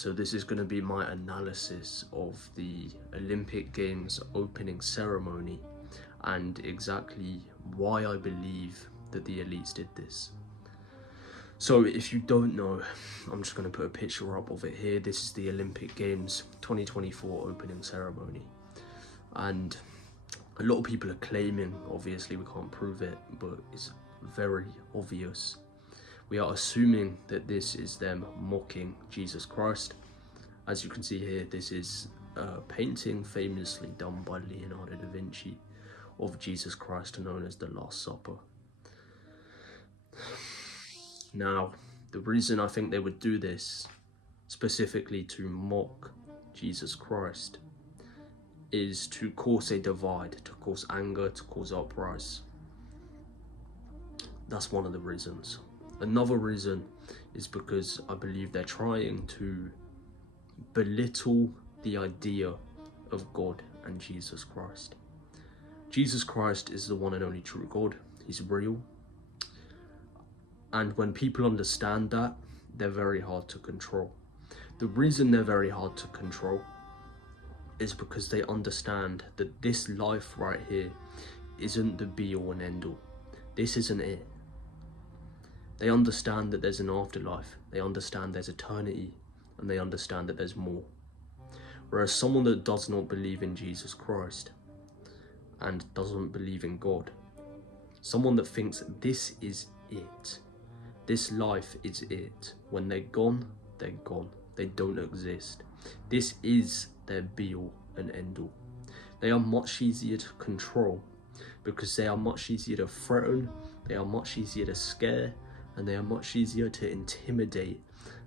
So this is going to be my analysis of the Olympic Games opening ceremony and exactly why I believe that the elites did this. So if you don't know, I'm just going to put a picture up of it here. This is the Olympic Games 2024 opening ceremony. And a lot of people are claiming, obviously we can't prove it, but it's very obvious. We are assuming that this is them mocking Jesus Christ. As you can see here, this is a painting famously done by Leonardo da Vinci of Jesus Christ known as the Last Supper. Now, the reason I think they would do this, specifically to mock Jesus Christ, is to cause a divide, to cause anger, to cause uprise. That's one of the reasons. Another reason is because I believe they're trying to belittle the idea of God and Jesus Christ. Jesus Christ is the one and only true God. He's real. And when people understand that, they're very hard to control. The reason they're very hard to control is because they understand that this life right here isn't the be all and end all. This isn't it. They understand that there's an afterlife, they understand there's eternity, and they understand that there's more. Whereas someone that does not believe in Jesus Christ and doesn't believe in God, someone that thinks this is it, this life is it, when they're gone, they don't exist. This is their be all and end all. They are much easier to control because they are much easier to threaten, they are much easier to scare, and they are much easier to intimidate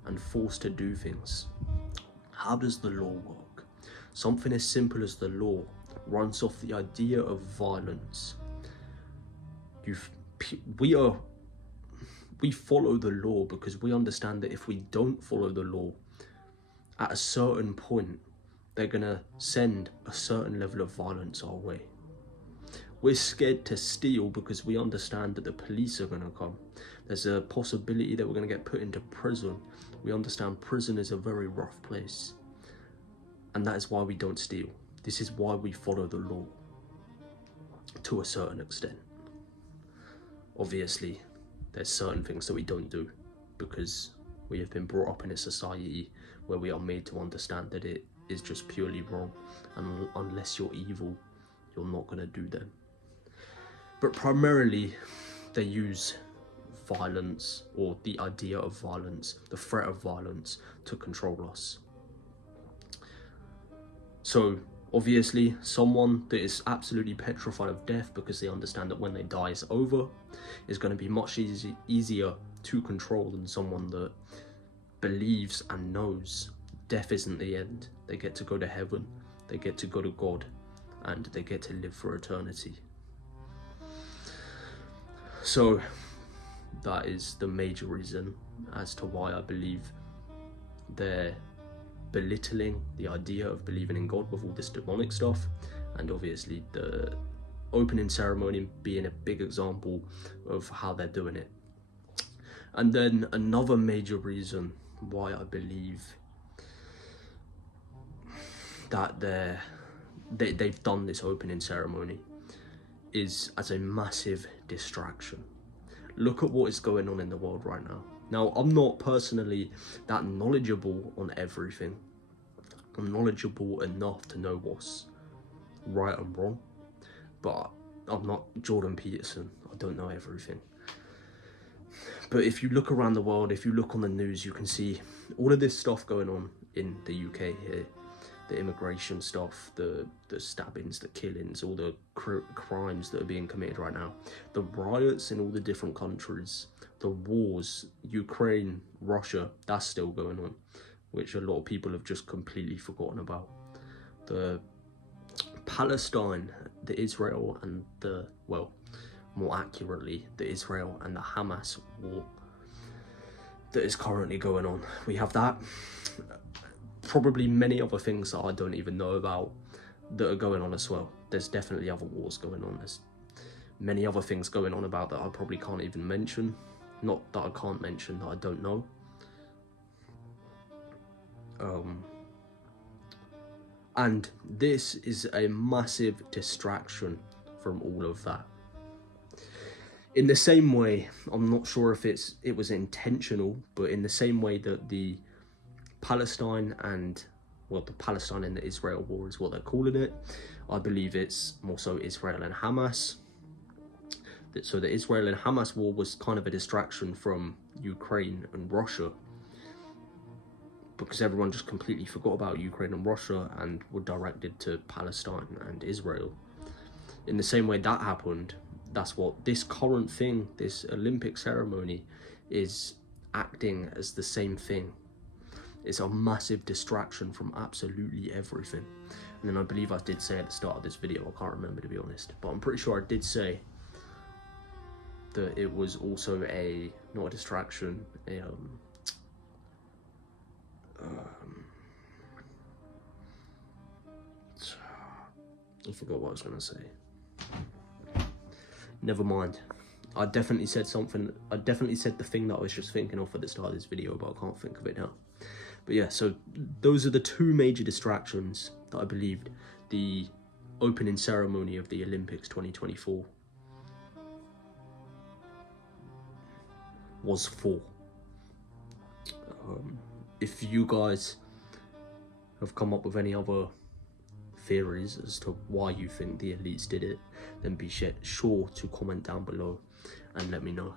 and force to do things. How does the law work? Something as simple as the law runs off the idea of violence. We follow the law because we understand that if we don't follow the law, at a certain point, they're gonna send a certain level of violence our way. We're scared to steal because we understand that the police are gonna come. There's a possibility that we're gonna get put into prison. We understand prison is a very rough place. And that is why we don't steal. This is why we follow the law, to a certain extent. Obviously, there's certain things that we don't do because we have been brought up in a society where we are made to understand that it is just purely wrong, and unless you're evil, you're not gonna do them. But primarily, they use violence, or the idea of violence, the threat of violence, to control us. So obviously, someone that is absolutely petrified of death because they understand that when they die it's over, is going to be much easier to control than someone that believes and knows death isn't the end. They get to go to heaven, they get to go to God, and they get to live for eternity. So that is the major reason as to why I believe they're belittling the idea of believing in God with all this demonic stuff, and obviously the opening ceremony being a big example of how they're doing it. And then another major reason why I believe that they've done this opening ceremony is as a massive distraction. Look at what is going on in the world right now. Now, I'm not personally that knowledgeable on everything. I'm knowledgeable enough to know what's right and wrong, but I'm not Jordan Peterson. I don't know everything. But if you look around the world, if you look on the news, you can see all of this stuff going on in the UK here. The immigration stuff, the stabbings, the killings, all the crimes that are being committed right now, the riots in all the different countries, the wars, Ukraine, Russia, that's still going on, which a lot of people have just completely forgotten about. The Palestine, the Israel and the, well, more accurately, the Israel and the Hamas war that is currently going on. We have that. Probably many other things that I don't even know about that are going on as well. There's definitely other wars going on. There's many other things going on about that I probably can't even mention. Not that I can't mention, that I don't know. And this is a massive distraction from all of that. In the same way, I'm not sure if it was intentional, but in the same way that the Palestine and, well, the Palestine and the Israel war is what they're calling it, I believe it's more so Israel and Hamas. So the Israel and Hamas war was kind of a distraction from Ukraine and Russia, because everyone just completely forgot about Ukraine and Russia and were directed to Palestine and Israel. In the same way that happened, that's what this current thing, this Olympic ceremony, is acting as the same thing. It's a massive distraction from absolutely everything. And then I believe I did say at the start of this video, I can't remember to be honest, but I'm pretty sure I did say that it was also not a distraction, I forgot what I was going to say. Never mind. I definitely said something. I definitely said the thing that I was just thinking of at the start of this video, but I can't think of it now. But yeah, so those are the two major distractions that I believed the opening ceremony of the Olympics 2024 was for. If you guys have come up with any other theories as to why you think the elites did it, then be sure to comment down below and let me know.